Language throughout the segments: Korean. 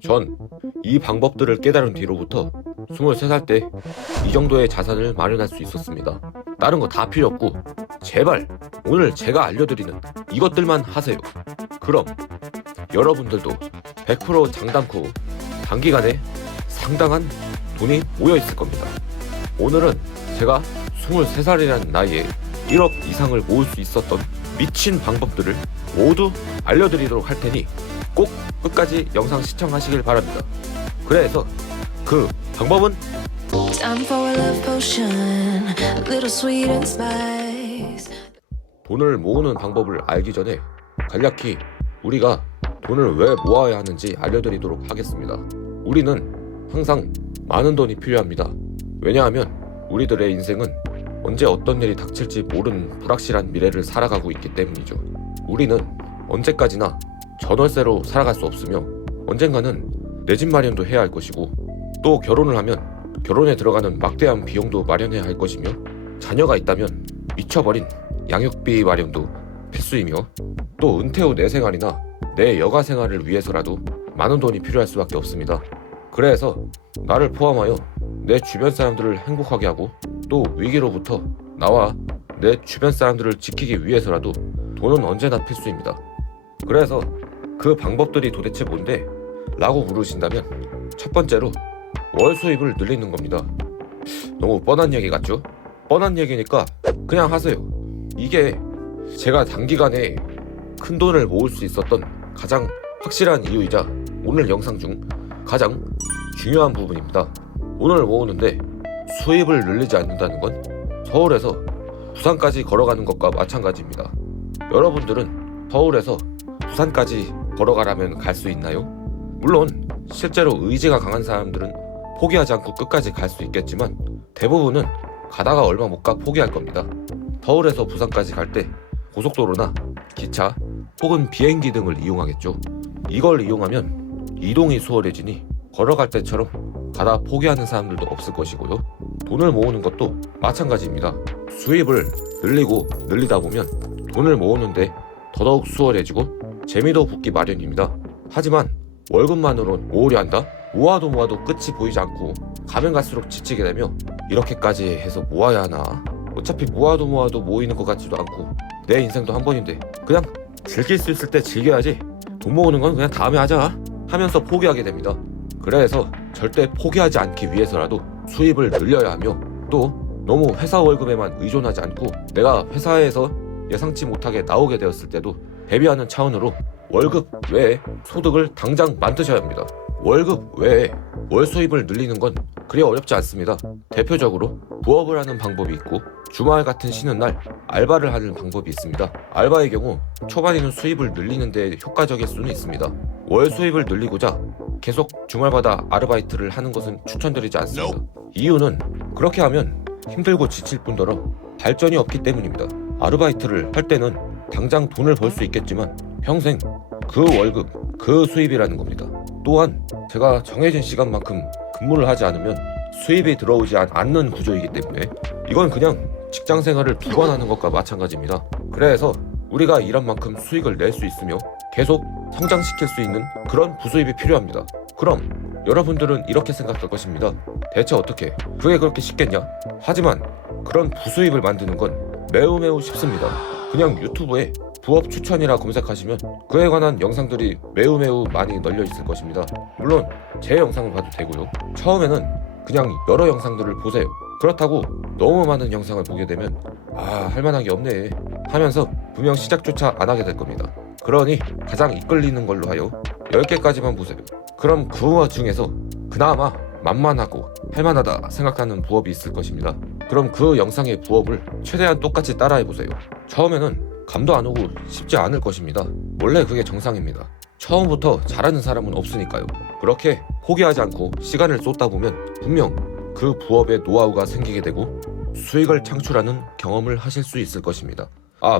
전 이 방법들을 깨달은 뒤로부터 23살 때 이 정도의 자산을 마련할 수 있었습니다. 다른 거 다 필요 없고 제발 오늘 제가 알려드리는 이것들만 하세요. 그럼 여러분들도 100% 장담코 단기간에 상당한 돈이 모여 있을 겁니다. 오늘은 제가 23살이라는 나이에 1억 이상을 모을 수 있었던 미친 방법들을 모두 알려드리도록 할 테니 꼭 끝까지 영상 시청하시길 바랍니다. 그래서 그 방법은 Time for a love potion, a little sweet and spice. 돈을 모으는 방법을 알기 전에 간략히 우리가 돈을 왜 모아야 하는지 알려드리도록 하겠습니다. 우리는 항상 많은 돈이 필요합니다. 왜냐하면 우리들의 인생은 언제 어떤 일이 닥칠지 모르는 불확실한 미래를 살아가고 있기 때문이죠. 우리는 언제까지나 전월세로 살아갈 수 없으며 언젠가는 내 집 마련도 해야 할 것이고 또 결혼을 하면 결혼에 들어가는 막대한 비용도 마련해야 할 것이며 자녀가 있다면 미쳐버린 양육비 마련도 필수이며 또 은퇴 후 내 생활이나 내 여가 생활을 위해서라도 많은 돈이 필요할 수밖에 없습니다. 그래서 나를 포함하여 내 주변 사람들을 행복하게 하고 또 위기로부터 나와 내 주변 사람들을 지키기 위해서라도 돈은 언제나 필수입니다. 그래서 그 방법들이 도대체 뭔데? 라고 물으신다면 첫 번째로 월 수입을 늘리는 겁니다. 너무 뻔한 얘기 같죠? 뻔한 얘기니까 그냥 하세요. 이게 제가 단기간에 큰 돈을 모을 수 있었던 가장 확실한 이유이자 오늘 영상 중 가장 중요한 부분입니다. 돈을 모으는데 수입을 늘리지 않는다는 건 서울에서 부산까지 걸어가는 것과 마찬가지입니다. 여러분들은 서울에서 부산까지 걸어가라면 갈 수 있나요? 물론 실제로 의지가 강한 사람들은 포기하지 않고 끝까지 갈 수 있겠지만 대부분은 가다가 얼마 못 가 포기할 겁니다. 서울에서 부산까지 갈 때 고속도로나 기차 혹은 비행기 등을 이용하겠죠. 이걸 이용하면 이동이 수월해지니 걸어갈 때처럼 가다 포기하는 사람들도 없을 것이고요. 돈을 모으는 것도 마찬가지입니다. 수입을 늘리고 늘리다 보면 돈을 모으는데 더더욱 수월해지고 재미도 붙기 마련입니다. 하지만 월급만으론 모으려 한다? 모아도 모아도 끝이 보이지 않고 가면 갈수록 지치게 되며 이렇게까지 해서 모아야 하나? 어차피 모아도 모아도 모이는 것 같지도 않고 내 인생도 한 번인데 그냥 즐길 수 있을 때 즐겨야지 돈 모으는 건 그냥 다음에 하자 하면서 포기하게 됩니다. 그래서 절대 포기하지 않기 위해서라도 수입을 늘려야 하며 또 너무 회사 월급에만 의존하지 않고 내가 회사에서 예상치 못하게 나오게 되었을 때도 대비하는 차원으로 월급 외에 소득을 당장 만드셔야 합니다. 월급 외에 월 수입을 늘리는 건 그리 어렵지 않습니다. 대표적으로 부업을 하는 방법이 있고 주말 같은 쉬는 날 알바를 하는 방법이 있습니다. 알바의 경우 초반에는 수입을 늘리는 데 효과적일 수는 있습니다. 월 수입을 늘리고자 계속 주말마다 아르바이트를 하는 것은 추천드리지 않습니다. 이유는 그렇게 하면 힘들고 지칠 뿐더러 발전이 없기 때문입니다. 아르바이트를 할 때는 당장 돈을 벌 수 있겠지만 평생 그 월급, 그 수입이라는 겁니다. 또한 제가 정해진 시간만큼 근무를 하지 않으면 수입이 들어오지 않는 구조이기 때문에 이건 그냥 직장 생활을 두 번 하는 것과 마찬가지입니다. 그래서 우리가 일한 만큼 수익을 낼 수 있으며 계속 성장시킬 수 있는 그런 부수입이 필요합니다. 그럼 여러분들은 이렇게 생각할 것입니다. 대체 어떻게? 그게 그렇게 쉽겠냐? 하지만 그런 부수입을 만드는 건 매우 쉽습니다. 그냥 유튜브에 부업 추천이라 검색하시면 그에 관한 영상들이 매우 많이 널려 있을 것입니다. 물론 제 영상을 봐도 되고요. 처음에는 그냥 여러 영상들을 보세요. 그렇다고 너무 많은 영상을 보게 되면 할만한 게 없네 하면서 분명 시작조차 안 하게 될 겁니다. 그러니 가장 이끌리는 걸로 하여 10개까지만 보세요. 그럼 그 중에서 그나마 만만하고 할만하다 생각하는 부업이 있을 것입니다. 그럼 그 영상의 부업을 최대한 똑같이 따라해보세요. 처음에는 감도 안 오고 쉽지 않을 것입니다. 원래 그게 정상입니다. 처음부터 잘하는 사람은 없으니까요. 그렇게 포기하지 않고 시간을 쏟다 보면 분명 그 부업에 노하우가 생기게 되고 수익을 창출하는 경험을 하실 수 있을 것입니다.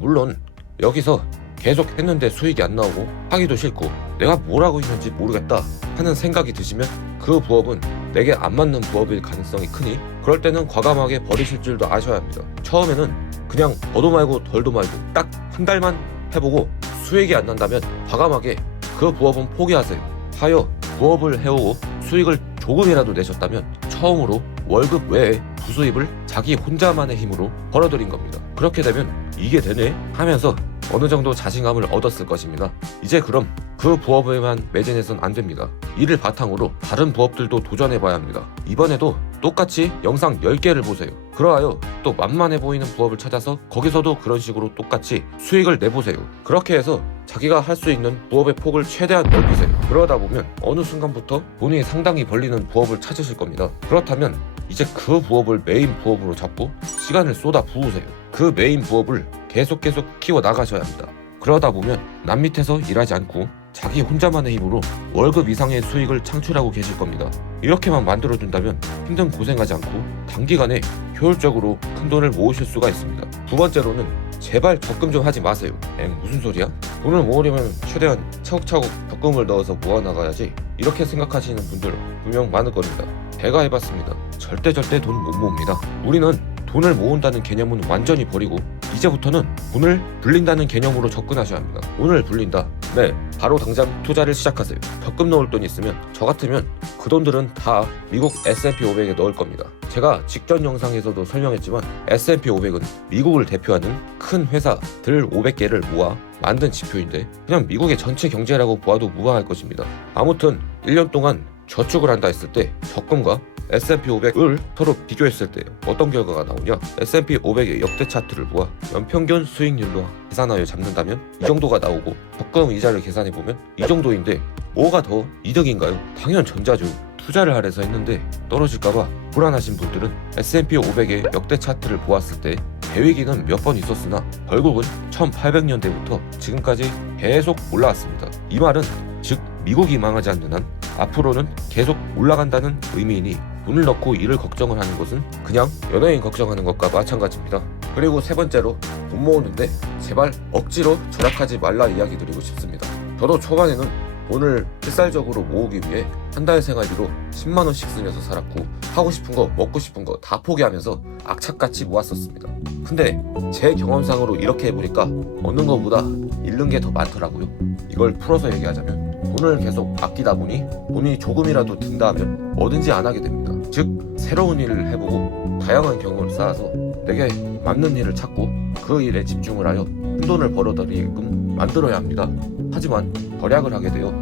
물론 여기서 계속 했는데 수익이 안 나오고 하기도 싫고 내가 뭘 하고 있는지 모르겠다 하는 생각이 드시면 그 부업은 내게 안 맞는 부업일 가능성이 크니 그럴 때는 과감하게 버리실 줄도 아셔야 합니다. 처음에는 그냥 더도 말고 덜도 말고 딱 한 달만 해보고 수익이 안 난다면 과감하게 그 부업은 포기하세요. 하여 부업을 해오고 수익을 조금이라도 내셨다면 처음으로 월급 외에 부수입을 자기 혼자만의 힘으로 벌어들인 겁니다. 그렇게 되면 이게 되네 하면서 어느 정도 자신감을 얻었을 것입니다. 이제 그럼 그 부업에만 매진해선 안 됩니다. 이를 바탕으로 다른 부업들도 도전해봐야 합니다. 이번에도 똑같이 영상 10개를 보세요. 그러하여 또 만만해 보이는 부업을 찾아서 거기서도 그런 식으로 똑같이 수익을 내보세요. 그렇게 해서 자기가 할 수 있는 부업의 폭을 최대한 넓히세요. 그러다 보면 어느 순간부터 돈이 상당히 벌리는 부업을 찾으실 겁니다. 그렇다면 이제 그 부업을 메인 부업으로 잡고 시간을 쏟아 부으세요. 그 메인 부업을 계속 키워 나가셔야 합니다. 그러다 보면 남 밑에서 일하지 않고 자기 혼자만의 힘으로 월급 이상의 수익을 창출하고 계실 겁니다. 이렇게만 만들어둔다면 힘든 고생하지 않고 단기간에 효율적으로 큰 돈을 모으실 수가 있습니다. 두 번째로는 제발 적금 좀 하지 마세요. 무슨 소리야? 돈을 모으려면 최대한 차곡차곡 적금을 넣어서 모아나가야지, 이렇게 생각하시는 분들 분명 많을 겁니다. 제가 해봤습니다. 절대 돈 못 모읍니다. 우리는 돈을 모은다는 개념은 완전히 버리고 이제부터는 돈을 불린다는 개념으로 접근하셔야 합니다. 돈을 불린다. 네, 바로 당장 투자를 시작하세요. 적금 넣을 돈 있으면 저 같으면 그 돈들은 다 미국 S&P 500에 넣을 겁니다. 제가 직전 영상에서도 설명했지만 S&P 500은 미국을 대표하는 큰 회사들 500개를 모아 만든 지표인데 그냥 미국의 전체 경제라고 보아도 무방할 것입니다. 아무튼 1년 동안 저축을 한다 했을 때 적금과 S&P 500을 서로 비교했을 때 어떤 결과가 나오냐? S&P 500의 역대 차트를 모아 연평균 수익률로 계산하여 잡는다면 이 정도가 나오고 적금 이자를 계산해보면 이 정도인데 뭐가 더 이득인가요? 당연 전자죠. 투자를 하래서 했는데 떨어질까봐 불안하신 분들은 S&P 500의 역대 차트를 보았을 때 대위기는 몇 번 있었으나 결국은 1800년대부터 지금까지 계속 올라왔습니다. 이 말은 즉 미국이 망하지 않는 한 앞으로는 계속 올라간다는 의미이니 돈을 넣고 일을 걱정을 하는 것은 그냥 연예인 걱정하는 것과 마찬가지입니다. 그리고 세 번째로 돈 모으는데 제발 억지로 절약하지 말라 이야기 드리고 싶습니다. 저도 초반에는 돈을 필살적으로 모으기 위해 한 달 생활비로 10만원씩 쓰면서 살았고 하고 싶은 거 먹고 싶은 거 다 포기하면서 악착같이 모았었습니다. 근데 제 경험상으로 이렇게 해보니까 얻는 것보다 잃는 게 더 많더라고요. 이걸 풀어서 얘기하자면 돈을 계속 아끼다 보니 돈이 조금이라도 든다 하면 뭐든지 안 하게 됩니다. 즉 새로운 일을 해보고 다양한 경험을 쌓아서 내게 맞는 일을 찾고 그 일에 집중을 하여 큰 돈을 벌어들이게끔 만들어야 합니다. 하지만 절약을 하게 되어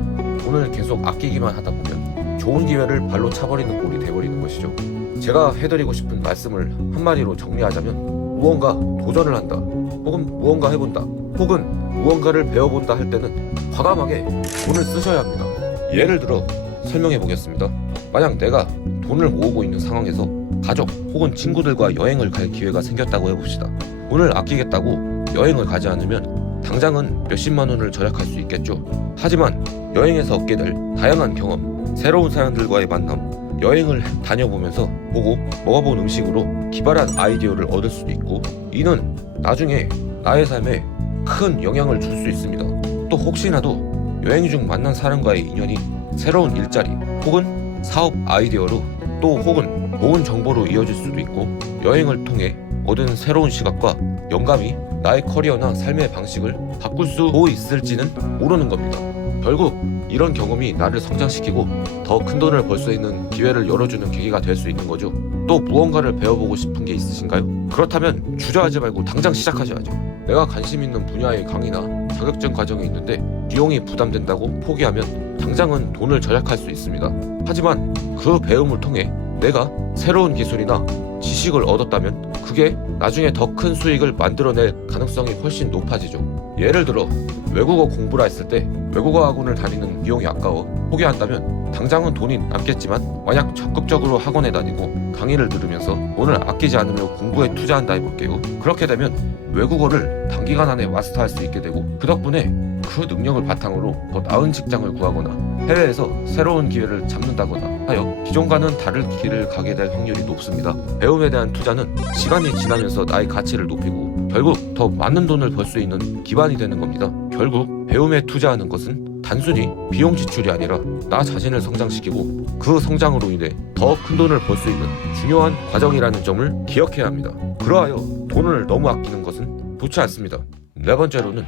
돈을 계속 아끼기만 하다 보면 좋은 기회를 발로 차버리는 꼴이 돼버리는 것이죠. 제가 해드리고 싶은 말씀을 한마디로 정리하자면 무언가 도전을 한다, 혹은 무언가 해본다, 혹은 무언가를 배워본다 할 때는 과감하게 돈을 쓰셔야 합니다. 예를 들어 설명해 보겠습니다. 만약 내가 돈을 모으고 있는 상황에서 가족 혹은 친구들과 여행을 갈 기회가 생겼다고 해봅시다. 돈을 아끼겠다고 여행을 가지 않으면 당장은 몇십만 원을 절약할 수 있겠죠. 하지만 여행에서 얻게 될 다양한 경험, 새로운 사람들과의 만남, 여행을 다녀보면서 보고 먹어본 음식으로 기발한 아이디어를 얻을 수도 있고 이는 나중에 나의 삶에 큰 영향을 줄 수 있습니다. 또 혹시나도 여행 중 만난 사람과의 인연이 새로운 일자리 혹은 사업 아이디어로 또 혹은 좋은 정보로 이어질 수도 있고 여행을 통해 얻은 새로운 시각과 영감이 나의 커리어나 삶의 방식을 바꿀 수 있을지는 모르는 겁니다. 결국 이런 경험이 나를 성장시키고 더 큰 돈을 벌 수 있는 기회를 열어주는 계기가 될 수 있는 거죠. 또 무언가를 배워보고 싶은 게 있으신가요? 그렇다면 주저하지 말고 당장 시작하셔야죠. 내가 관심 있는 분야의 강의나 자격증 과정이 있는데 비용이 부담된다고 포기하면 당장은 돈을 절약할 수 있습니다. 하지만 그 배움을 통해 내가 새로운 기술이나 지식을 얻었다면 그게 나중에 더 큰 수익을 만들어낼 가능성이 훨씬 높아지죠. 예를 들어 외국어 공부를 했을 때 외국어 학원을 다니는 비용이 아까워 포기한다면 당장은 돈이 남겠지만 만약 적극적으로 학원에 다니고 강의를 들으면서 돈을 아끼지 않으며 공부에 투자한다 해볼게요. 그렇게 되면 외국어를 단기간 안에 마스터할 수 있게 되고 그 덕분에 그 능력을 바탕으로 더 나은 직장을 구하거나 해외에서 새로운 기회를 잡는다거나 하여 기존과는 다른 길을 가게 될 확률이 높습니다. 배움에 대한 투자는 시간이 지나면서 나의 가치를 높이고 결국 더 많은 돈을 벌 수 있는 기반이 되는 겁니다. 결국 배움에 투자하는 것은 단순히 비용 지출이 아니라 나 자신을 성장시키고 그 성장으로 인해 더 큰 돈을 벌 수 있는 중요한 과정이라는 점을 기억해야 합니다. 그러하여 돈을 너무 아끼는 것은 좋지 않습니다. 네 번째로는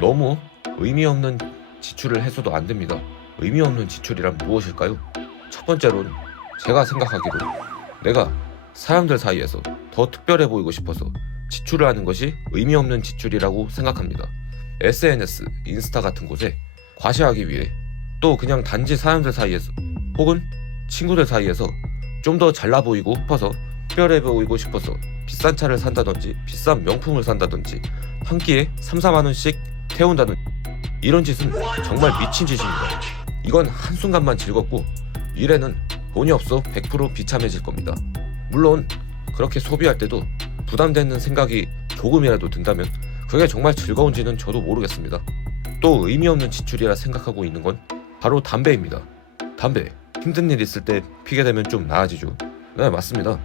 너무 의미 없는 지출을 해서도 안 됩니다. 의미 없는 지출이란 무엇일까요? 첫 번째로는 제가 생각하기로 내가 사람들 사이에서 더 특별해 보이고 싶어서 지출을 하는 것이 의미 없는 지출이라고 생각합니다. SNS, 인스타 같은 곳에 과시하기 위해 또 그냥 단지 사람들 사이에서 혹은 친구들 사이에서 좀 더 잘나 보이고 싶어서 특별해 보이고 싶어서 비싼 차를 산다든지 비싼 명품을 산다든지 한 끼에 3, 4만 원씩 태운다는 이런 짓은 정말 미친 짓입니다. 이건 한순간만 즐겁고 미래는 돈이 없어 100% 비참해질 겁니다. 물론 그렇게 소비할 때도 부담되는 생각이 조금이라도 든다면 그게 정말 즐거운지는 저도 모르겠습니다. 또 의미 없는 지출이라 생각하고 있는 건 바로 담배입니다. 담배 힘든 일 있을 때 피게 되면 좀 나아지죠. 네, 맞습니다.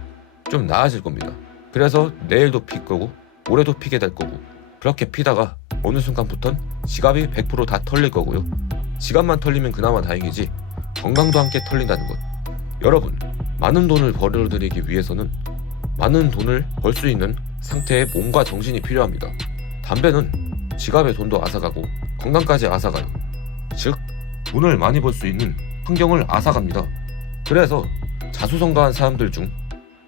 좀 나아질 겁니다. 그래서 내일도 필 거고 올해도 피게 될 거고 그렇게 피다가 어느 순간부턴 지갑이 100% 다 털릴 거고요. 지갑만 털리면 그나마 다행이지 건강도 함께 털린다는 것. 여러분, 많은 돈을 벌어들이기 위해서는 많은 돈을 벌 수 있는 상태의 몸과 정신이 필요합니다. 담배는 지갑의 돈도 앗아가고 건강까지 앗아가요. 즉, 돈을 많이 벌 수 있는 환경을 앗아갑니다. 그래서 자수성가한 사람들 중,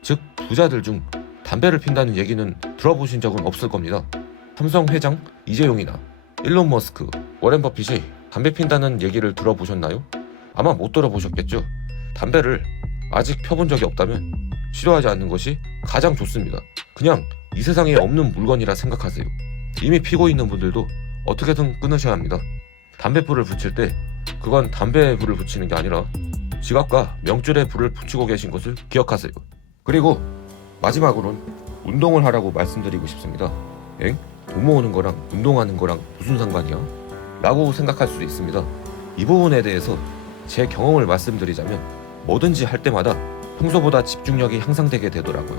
즉 부자들 중 담배를 핀다는 얘기는 들어보신 적은 없을 겁니다. 삼성 회장 이재용이나 일론 머스크, 워렌 버핏이 담배 핀다는 얘기를 들어보셨나요? 아마 못 들어보셨겠죠. 담배를 아직 펴본 적이 없다면 싫어하지 않는 것이 가장 좋습니다. 그냥 이 세상에 없는 물건이라 생각하세요. 이미 피고 있는 분들도 어떻게든 끊으셔야 합니다. 담배불을 붙일 때 그건 담배에 불을 붙이는 게 아니라 지갑과 명줄에 불을 붙이고 계신 것을 기억하세요. 그리고 마지막으로는 운동을 하라고 말씀드리고 싶습니다. 엥? 돈 모으는 거랑 운동하는 거랑 무슨 상관이야? 라고 생각할 수도 있습니다. 이 부분에 대해서 제 경험을 말씀드리자면 뭐든지 할 때마다 평소보다 집중력이 향상되게 되더라고요.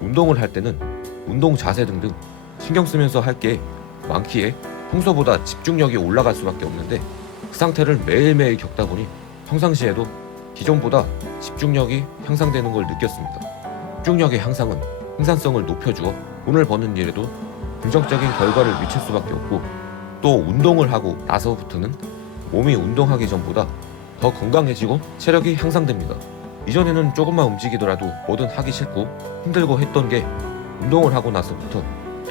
운동을 할 때는 운동 자세 등등 신경 쓰면서 할 게 많기에 평소보다 집중력이 올라갈 수밖에 없는데 그 상태를 매일매일 겪다 보니 평상시에도 기존보다 집중력이 향상되는 걸 느꼈습니다. 집중력의 향상은 생산성을 높여주어 돈을 버는 일에도 긍정적인 결과를 미칠 수밖에 없고 또 운동을 하고 나서부터는 몸이 운동하기 전보다 더 건강해지고 체력이 향상됩니다. 이전에는 조금만 움직이더라도 뭐든 하기 싫고 힘들고 했던 게 운동을 하고 나서부터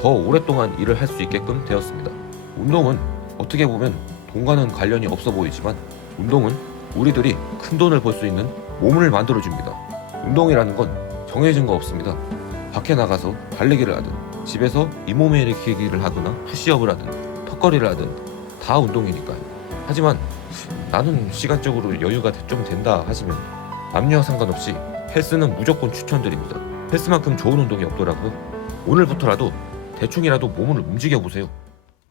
더 오랫동안 일을 할 수 있게끔 되었습니다. 운동은 어떻게 보면 돈과는 관련이 없어 보이지만 운동은 우리들이 큰 돈을 벌 수 있는 몸을 만들어줍니다. 운동이라는 건 정해진 거 없습니다. 밖에 나가서 달리기를 하든 집에서 잇몸 일으키기를 하거나 푸시업을 하든 턱걸이를 하든 다 운동이니까요. 하지만 나는 시간적으로 여유가 좀 된다 하시면 남녀 상관없이 헬스는 무조건 추천드립니다. 헬스만큼 좋은 운동이 없더라고요. 오늘부터라도 대충이라도 몸을 움직여보세요.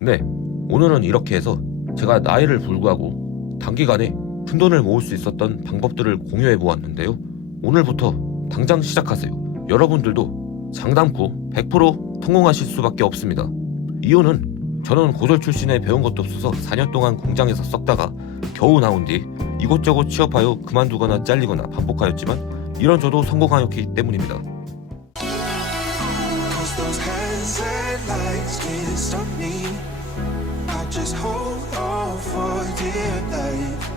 네, 오늘은 이렇게 해서 제가 나이를 불구하고 단기간에 큰돈을 모을 수 있었던 방법들을 공유해보았는데요. 오늘부터 당장 시작하세요. 여러분들도 장담코 100% 성공하실 수밖에 없습니다. 이유는 저는 고졸 출신에 배운 것도 없어서 4년 동안 공장에서 썩다가 겨우 나온 뒤 이곳저곳 취업하여 그만두거나 잘리거나 반복하였지만 이런 저도 성공하였기 때문입니다. Those hands and lights can't stop me. I just hold on for dear life.